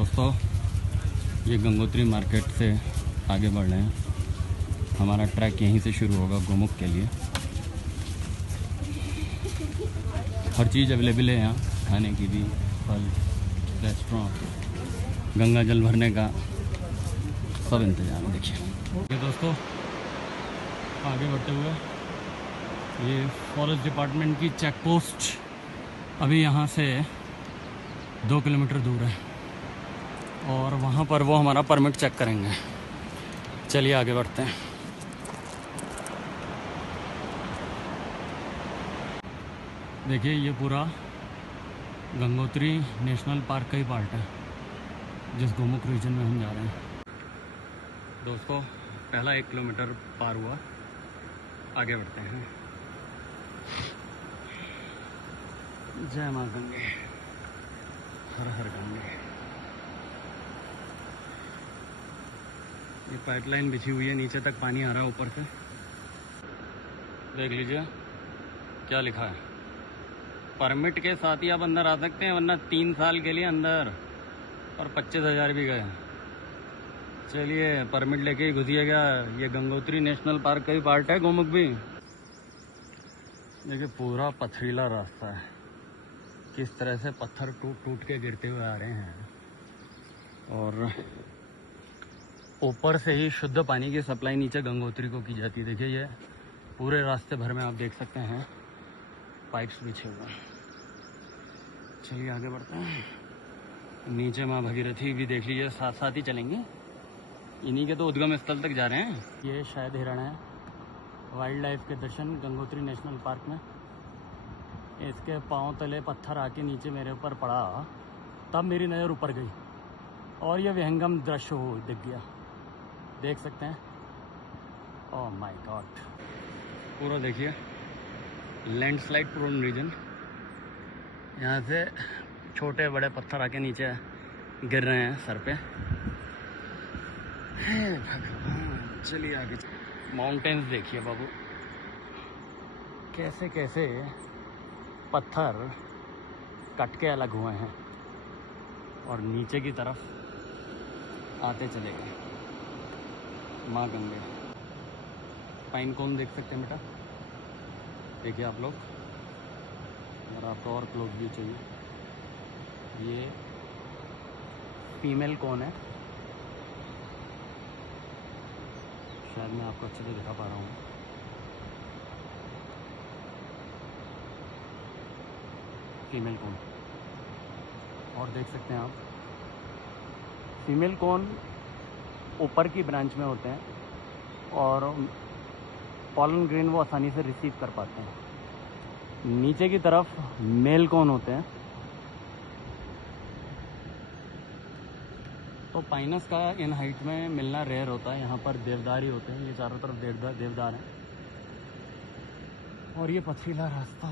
दोस्तों ये गंगोत्री मार्केट से आगे बढ़ रहे हैं। हमारा ट्रैक यहीं से शुरू होगा गोमुख के लिए। हर चीज़ अवेलेबल है यहाँ, खाने की भी, फल, रेस्टोरेंट, गंगा जल भरने का सब इंतजाम है। देखिए दोस्तों आगे बढ़ते हुए ये फॉरेस्ट डिपार्टमेंट की चेक पोस्ट अभी यहाँ से 2 किलोमीटर दूर है और वहाँ पर वो हमारा परमिट चेक करेंगे। चलिए आगे बढ़ते हैं। देखिए ये पूरा गंगोत्री नेशनल पार्क का ही पार्ट है जिस गोमुख रीजन में हम जा रहे हैं। दोस्तों पहला 1 किलोमीटर पार हुआ, आगे बढ़ते हैं। जय मां गंगे, हर हर गंगे। ये पाइपलाइन बिछी हुई है, नीचे तक पानी आ रहा है ऊपर से। देख लीजिए क्या लिखा है, परमिट के साथ ही आप अंदर आ सकते हैं, वरना 3 साल के लिए अंदर और 25,000 भी गए। चलिए परमिट लेके ही घुसिएगा। ये गंगोत्री नेशनल पार्क का ही पार्ट है गोमुख भी। देखिए पूरा पथरीला रास्ता है, किस तरह से पत्थर टूट टूट के गिरते हुए आ रहे हैं और ऊपर से ही शुद्ध पानी की सप्लाई नीचे गंगोत्री को की जाती है। देखिए ये पूरे रास्ते भर में आप देख सकते हैं पाइप्स बिछे हुए हैं। चलिए आगे बढ़ते हैं। नीचे माँ भगीरथी भी देख लीजिए, साथ साथ ही चलेंगे। इन्हीं के तो उद्गम स्थल तक जा रहे हैं। ये शायद हिरण है। वाइल्ड लाइफ के दर्शन गंगोत्री नेशनल पार्क में। इसके पांव तले पत्थर आके नीचे मेरे ऊपर पड़ा, तब मेरी नज़र ऊपर गई और ये विहंगम दृश्य हो दिख गया। देख सकते हैं। ओह माय गॉड, पूरा देखिए लैंडस्लाइड प्रोन रीजन। यहाँ से छोटे बड़े पत्थर आके नीचे गिर रहे हैं सर पे। हे भगवान, चलिए आगे। माउंटेन्स देखिए बाबू, कैसे कैसे पत्थर कट के अलग हुए हैं और नीचे की तरफ आते चले गए। माँ गंगे। पाइन कोन देख सकते हैं बेटा, देखिए आप लोग, अगर आपको और क्लोज व्यू चाहिए। ये फीमेल कोन है, शायद मैं आपको अच्छे से दिखा पा रहा हूँ। फीमेल कोन, और देख सकते हैं आप फीमेल कोन ऊपर की ब्रांच में होते हैं और पॉलन ग्रेन वो आसानी से रिसीव कर पाते हैं। नीचे की तरफ मेल कोन होते हैं। तो पाइनस का इन हाइट में मिलना रेयर होता है। यहाँ पर देवदार ही होते हैं, ये चारों तरफ देवदार हैं। और ये पथरीला रास्ता,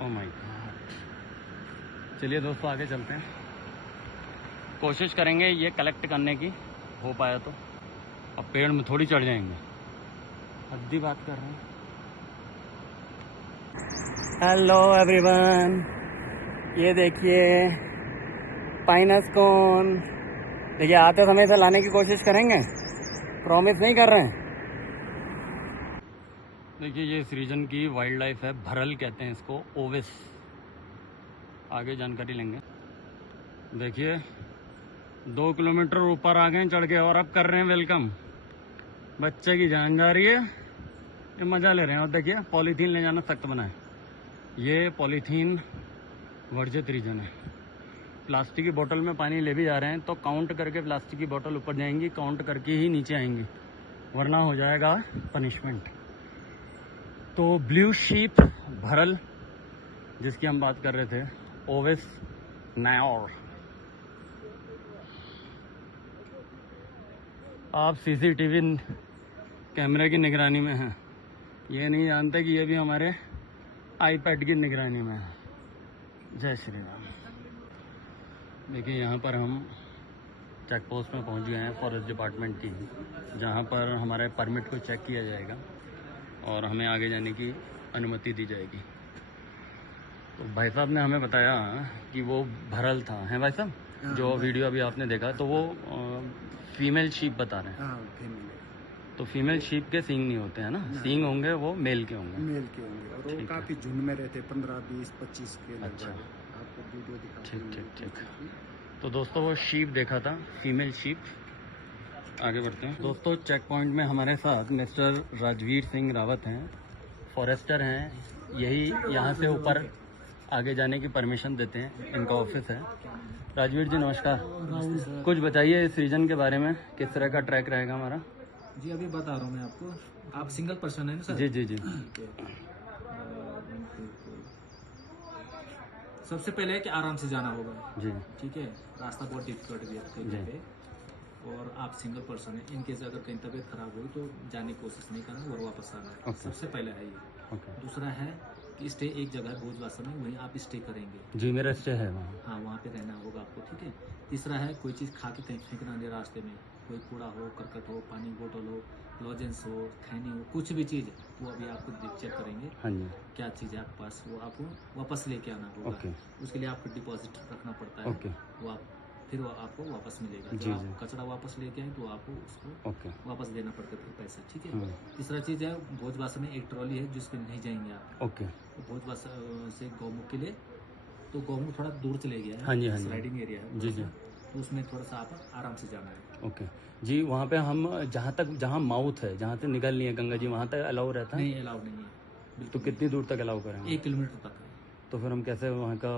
ओह माय गॉड। चलिए दोस्तों आगे चलते हैं, कोशिश करेंगे ये कलेक्ट करने की, हो पाया तो। अब पेड़ में थोड़ी चढ़ जाएंगे, हद्दी बात कर रहे हैं। हेलो एवरीवन, ये देखिए पाइनस कोन। देखिए आते समय से लाने की कोशिश करेंगे, प्रॉमिस नहीं कर रहे हैं। देखिए ये इस रीजन की वाइल्ड लाइफ है, भरल कहते हैं इसको, ओविस। आगे जानकारी लेंगे। देखिए 2 किलोमीटर ऊपर आ गए चढ़ के और अब कर रहे हैं वेलकम। बच्चे की जान जा रही है, ये मज़ा ले रहे हैं। और देखिए पॉलीथीन ले जाना सख्त बना है। ये पॉलीथीन वर्जित रीजन है। प्लास्टिक की बोतल में पानी ले भी जा रहे हैं तो काउंट करके प्लास्टिक की बोतल ऊपर जाएंगी, काउंट करके ही नीचे आएंगी, वरना हो जाएगा पनिशमेंट। तो ब्लू शीप भरल जिसकी हम बात कर रहे थे, ओविस नायोर। आप सीसीटीवी कैमरे की निगरानी में हैं, ये नहीं जानते कि ये भी हमारे आईपैड की निगरानी में है। जय श्री राम। देखिए यहाँ पर हम चेक पोस्ट में पहुँच गए हैं फॉरेस्ट डिपार्टमेंट की, जहाँ पर हमारे परमिट को चेक किया जाएगा और हमें आगे जाने की अनुमति दी जाएगी। तो भाई साहब ने हमें बताया कि वो भरल था, है भाई साहब? जो वीडियो अभी आपने देखा तो वो फीमेल शीप बता रहे हैं। फीमेल। तो फीमेल शीप के सींग नहीं होते हैं ना, सींग होंगे वो मेल के होंगे। मेल के होंगे और वो काफ़ी झुंड में रहते, 15, 20, 25 के। अच्छा, आपको वीडियो दिखा। ठीक ठीक ठीक। तो दोस्तों वो शीप देखा था, फीमेल शीप। आगे बढ़ते हैं दोस्तों। चेक पॉइंट में हमारे साथ मिस्टर राजवीर सिंह रावत हैं, फॉरेस्टर हैं। यही यहाँ से ऊपर आगे जाने की परमिशन देते हैं, इनका ऑफिस है। राजवीर जी नमस्कार। कुछ बताइए इस रीजन के बारे में, किस तरह का ट्रैक रहेगा हमारा? जी अभी बता रहा हूँ मैं आपको। आप सिंगल पर्सन है ना सर? जी जी जी। सबसे पहले है कि आराम से जाना होगा जी। ठीक है, रास्ता बहुत डिफिकल्ट भी है कहीं पे, और आप सिंगल पर्सन है। इनकेस अगर कहीं तबीयत खराब हुई तो जाने की कोशिश नहीं करना और वापस आना है। सबसे पहला है ये। दूसरा है कि स्टे एक जगह है भोजवासा में, वहीं आप स्टे करेंगे। जी मेरा स्टे है वहाँ। हाँ वहाँ पे रहना होगा आपको, ठीक है। तीसरा है कोई चीज़ खा के कहीं फेंकना नहीं रास्ते में, कोई कूड़ा हो, करकट हो, पानी बोतल हो, लॉजेंस हो, खैनी हो, कुछ भी चीज़ वो अभी आपको चेक करेंगे। हाँ जी। क्या चीज़ है आपके पास, वो आपको वापस लेके आना होगा। उसके लिए आपको डिपॉजिट रखना पड़ता है। वो आप फिर वो आपको वापस मिलेगा। जो आप कचरा वापस लेके आए तो आपको उसको वापस देना पड़ता है फिर पैसा, ठीक है। तीसरा चीज़ है भोजवासा में एक ट्रॉली है जिसपे नहीं जाएंगे आप। तो भोजवासा से गौमुख के लिए, तो गौमुख थोड़ा दूर चले गया है। हाँ जी, स्लाइडिंग एरिया है जी जी। तो उसमें थोड़ा सा आप आराम से जाना है। ओके जी। वहाँ पे हम जहाँ माउथ है, जहाँ से निकलनी है गंगा जी, वहाँ तक अलाउ रहता है? नहीं अलाउ नहीं है। तो कितनी दूर तक अलाउ करेंगे? 1 किलोमीटर तक है। तो फिर हम कैसे वहाँ का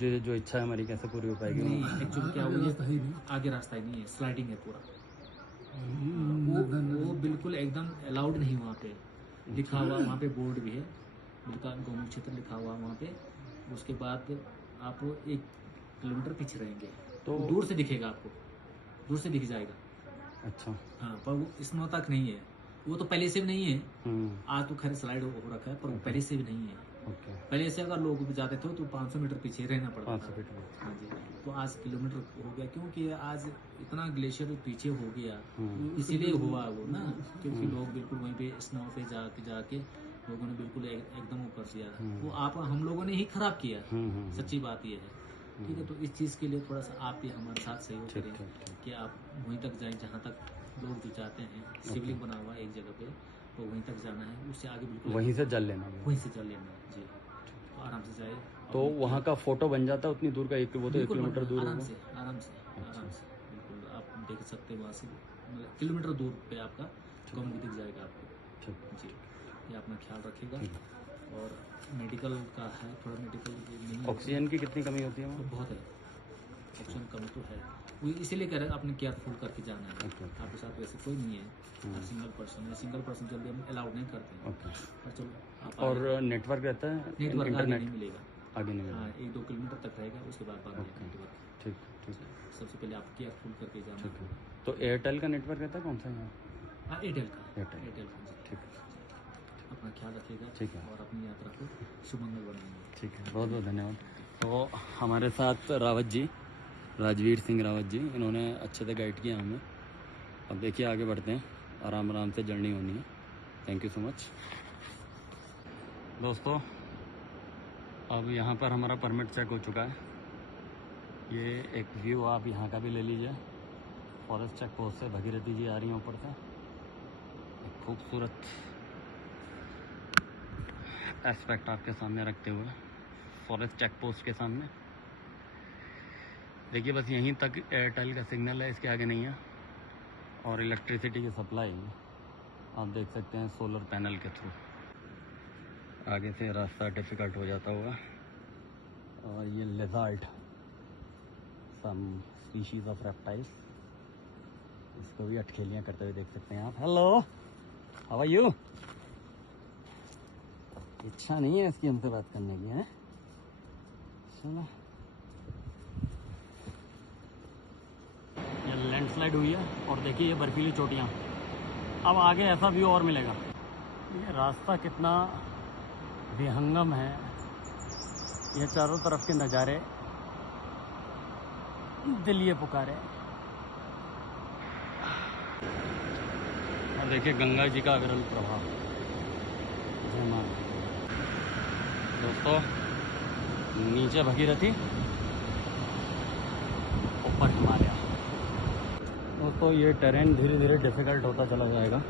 जो इच्छा है हमारी कैसे पूरी हो पाएगी? नहीं एक्चुअली क्या हुआ है, आगे रास्ता ही नहीं है, स्लाइडिंग है पूरा। वो बिल्कुल एकदम अलाउड नहीं वहाँ पे लिखा हुआ। वहाँ पे बोर्ड भी है, गौमुख क्षेत्र लिखा हुआ वहाँ पे। उसके बाद आप 1 किलोमीटर पीछे रहेंगे तो दूर से दिखेगा आपको, दूर से दिख जाएगा। अच्छा हाँ, पर वो स्नो तक नहीं है, वो तो पहले से भी नहीं है। आज तो खैर स्लाइड हो रखा है, पर वो पहले से भी नहीं है। पहले से अगर लोग भी जाते थे तो 500 मीटर पीछे रहना पड़ता था। हाँ जी। तो आज किलोमीटर हो गया, क्योंकि आज इतना ग्लेशियर पीछे हो गया, इसीलिए हुआ वो ना, क्योंकि लोग बिल्कुल वहीं पे स्नो पे जाके लोगों ने बिल्कुल एकदम ऊपर किया। वो आप हम लोगों ने ही खराब किया, सच्ची बात ये है, ठीक है। तो इस चीज़ के लिए थोड़ा सा आप भी हमारे साथ सहयोग करें कि आप वहीं तक जाएं जहाँ तक लोग जो चाहते हैं। शिवलिंग बना हुआ है एक जगह पे, तो वहीं तक जाना है, उससे आगे बिल्कुल वहीं से जल लेना है। वहीं से जल लेना है जी। तो आराम से जाए। तो वहाँ का फोटो बन जाता है उतनी दूर का? वो तो 1 किलोमीटर दूर आराम से बिल्कुल आप देख सकते हैं। वहाँ से किलोमीटर दूर पे आपका गौमुख दिख जाएगा आपको जी। ये अपना ख्याल रखिएगा। और मेडिकल का है, थोड़ा मेडिकल नहीं। ऑक्सीजन की कितनी कमी होती है वहाँ? बहुत है, ऑक्सीजन कमी तो है, वो इसीलिए कह रहे हैं अपने केयरफुल करके जाना है। आपके साथ वैसे कोई नहीं है, आप सिंगल पर्सन है। सिंगल पर्सन जल्दी हम अलाउड नहीं करते हैं। पर चलो और नेटवर्क रहता है? नेटवर्क आगे नहीं मिलेगा, आगे नहीं मिलेगा। हाँ 1-2 किलोमीटर तक रहेगा, उसके बाद बंद है नेटवर्क। ठीक ठीक। सबसे पहले आप केयरफुल करके जाना है। तो एयरटेल का नेटवर्क रहता है कौन सा यहाँ? हाँ एयरटेल का ठीक है। अपना ख्याल रखिएगा, ठीक है। और अपनी यात्रा को सुमंगल बनाएंगे। ठीक है, बहुत बहुत धन्यवाद। तो हमारे साथ रावत जी, राजवीर सिंह रावत जी, इन्होंने अच्छे से गाइड किया हमें। अब देखिए आगे बढ़ते हैं, आराम आराम से जर्नी होनी है। थैंक यू सो मच दोस्तों। अब यहाँ पर हमारा परमिट चेक हो चुका है। ये एक व्यू आप यहाँ का भी ले लीजिए। फॉरेस्ट चेक पोस्ट से भगीरथी जी आ रही हैं ऊपर से, एक खूबसूरत एस्पेक्ट आपके सामने रखते हुए फॉरेस्ट चेक पोस्ट के सामने। देखिए बस यहीं तक एयरटेल का सिग्नल है, इसके आगे नहीं है। और इलेक्ट्रिसिटी की सप्लाई आप देख सकते हैं सोलर पैनल के थ्रू। आगे से रास्ता डिफ़िकल्ट हो जाता होगा। और ये lizard, some species of reptiles, इसको भी अटखेलियाँ करते हुए देख सकते हैं आप। Hello, how are you? इच्छा नहीं है इसकी हमसे बात करने की, है? चलो, ये लैंडस्लाइड हुई है और देखिए ये बर्फीली चोटियाँ। अब आगे ऐसा व्यू और मिलेगा। ये रास्ता कितना विहंगम है, ये चारों तरफ के नज़ारे दिल ये पुकारे। और देखिए गंगा जी का अविरल प्रभाव। जय मां। दोस्तों नीचे भगीरथी, ऊपर हिमालय। दोस्तों ये टेरेन धीरे धीरे डिफ़िकल्ट होता चला जाएगा,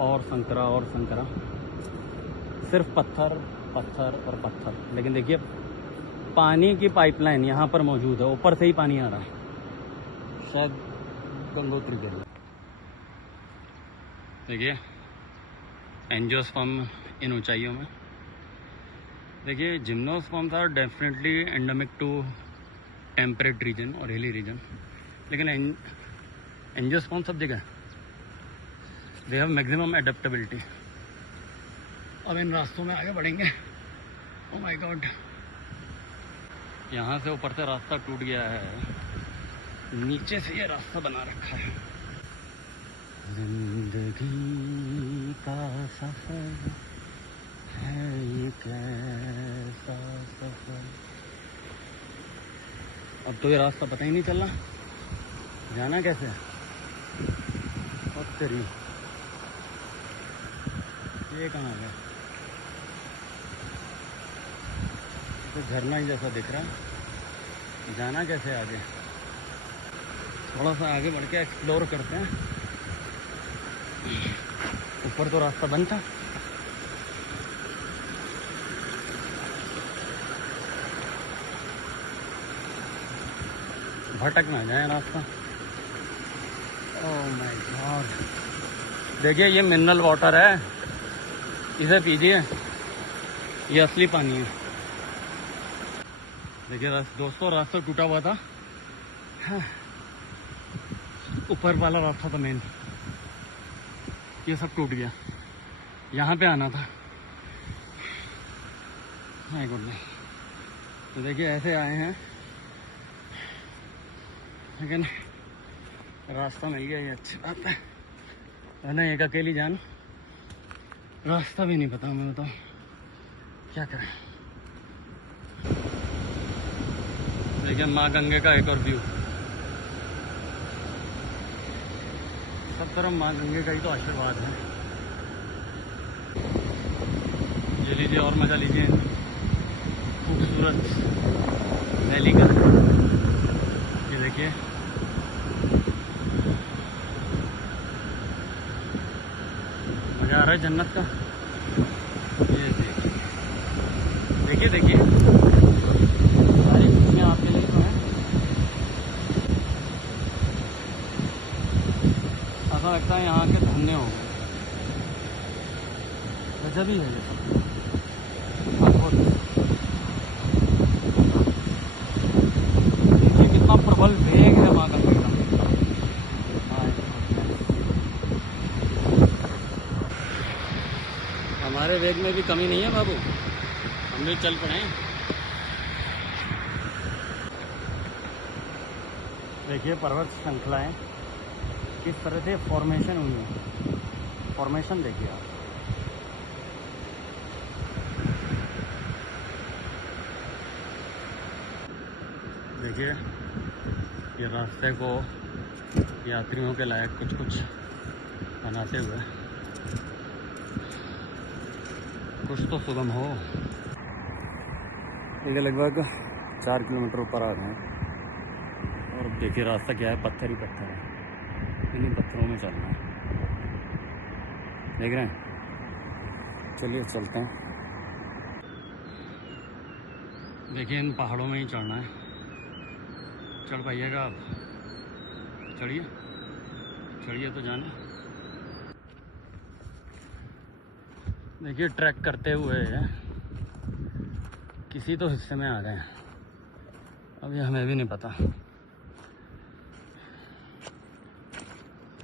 और संकरा, सिर्फ पत्थर पत्थर और पत्थर। लेकिन देखिए पानी की पाइपलाइन यहाँ पर मौजूद है, ऊपर से ही पानी आ रहा है, शायद गंगोत्री के लिए। देखिए एंजियोस्पर्म इन ऊंचाइयों में। देखिए gymnosperms are definitely endemic to temperate region और हिली रीजन, लेकिन एंजियोस्पर्म सब जगह, दे हैव मैक्सिमम एडेप्टेबिलिटी। अब इन रास्तों में आगे बढ़ेंगे। ओह माय गॉड, यहाँ से ऊपर से रास्ता टूट गया है, नीचे से ये रास्ता बना रखा है। जिंदगी का सफर है ये कैसा सफर। अब तो ये रास्ता पता ही नहीं चल रहा, जाना कैसे है। अब तेरी ये कहाँ गया, तो झरना ही जैसा दिख रहा है, जाना कैसे आगे। थोड़ा सा आगे बढ़ के एक्सप्लोर करते हैं। ऊपर तो रास्ता बंद था, भटक ना जाए रास्ता। ओह माय गॉड, देखिए ये मिनरल वाटर है, इसे पीजिए, ये असली पानी है। देखिए दोस्तों रास्ता टूटा हुआ था, ऊपर वाला रास्ता था मेन, ये सब टूट गया। यहाँ पे आना था, माय गॉड। तो देखिए ऐसे आए हैं, लेकिन रास्ता मिल गया, ये अच्छी बात है ना। एक अकेली जान, रास्ता भी नहीं पता, मैं बताऊँ क्या करें। देखिए माँ गंगे का एक और व्यू, सब तरफ माँ गंगे का ही तो आशीर्वाद है। ये लीजिए और मजा लीजिए खूबसूरत वैली का। ये देखिए मजा आ रहा है जन्नत का। ये देखिए देखिए सारी खुशियाँ आपके लिए तो हैं। ऐसा लगता है यहाँ के धन्य हो गए, गजब ही है ये बहुत। देखिए कितना प्रबल वेग है माँ गंगे का। हमारे वेग में भी कमी नहीं है बाबू, हम भी चल पड़े। देखिए पर्वत श्रृंखलाएं किस तरह से फॉर्मेशन हुई है, फॉर्मेशन देखिए आप। देखिए ये रास्ते को यात्रियों के लायक कुछ कुछ बनाते हुए कुछ तो सुगम हो। ये लगभग 4 किलोमीटर ऊपर आ गए हैं, और देखिए रास्ता क्या है, पत्थर ही पत्थर है, इन्हीं पत्थरों में चलना है। देख रहे हैं, चलिए चलते हैं। देखिए इन पहाड़ों में ही चढ़ना है, चढ़ पाइएगा आप, चढ़िए चढ़िए तो जाने। देखिए ट्रैक करते हुए किसी तो हिस्से में आ गए हैं, अब ये हमें भी नहीं पता।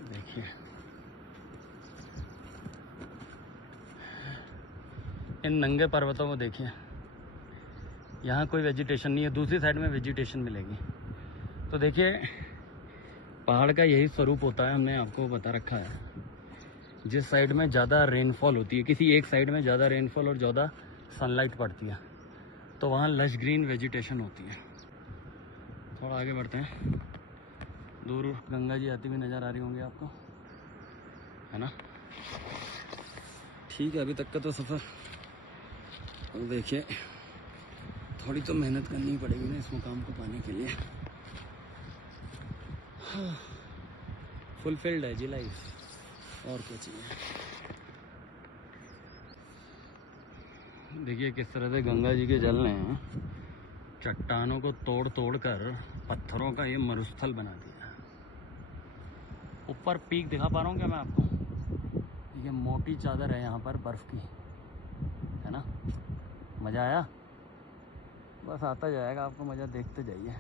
देखिए इन नंगे पर्वतों को देखिए, यहाँ कोई वेजिटेशन नहीं है, दूसरी साइड में वेजिटेशन मिलेगी। तो देखिए पहाड़ का यही स्वरूप होता है, हमने आपको बता रखा है। जिस साइड में ज़्यादा रेनफॉल होती है, किसी एक साइड में ज़्यादा रेनफॉल और ज़्यादा सनलाइट पड़ती है, तो वहाँ लश ग्रीन वेजिटेशन होती है। थोड़ा आगे बढ़ते हैं, दूर गंगा जी आती हुई नज़र आ रही होंगी आपको, है ना। ठीक है, अभी तक का तो सफ़र देखिए थोड़ी तो मेहनत करनी पड़ेगी ना इस मुकाम को पाने के लिए। फुलफिल्ड है जी लाइफ, और क्या चाहिए। देखिए किस तरह से गंगा जी के जल ने चट्टानों को तोड़ तोड़ कर पत्थरों का ये मरुस्थल बना दिया। ऊपर पीक दिखा पा रहा हूँ क्या मैं आपको? ये मोटी चादर है यहाँ पर बर्फ़ की, है ना। मज़ा आया? बस आता जाएगा आपको मज़ा, देखते जाइए।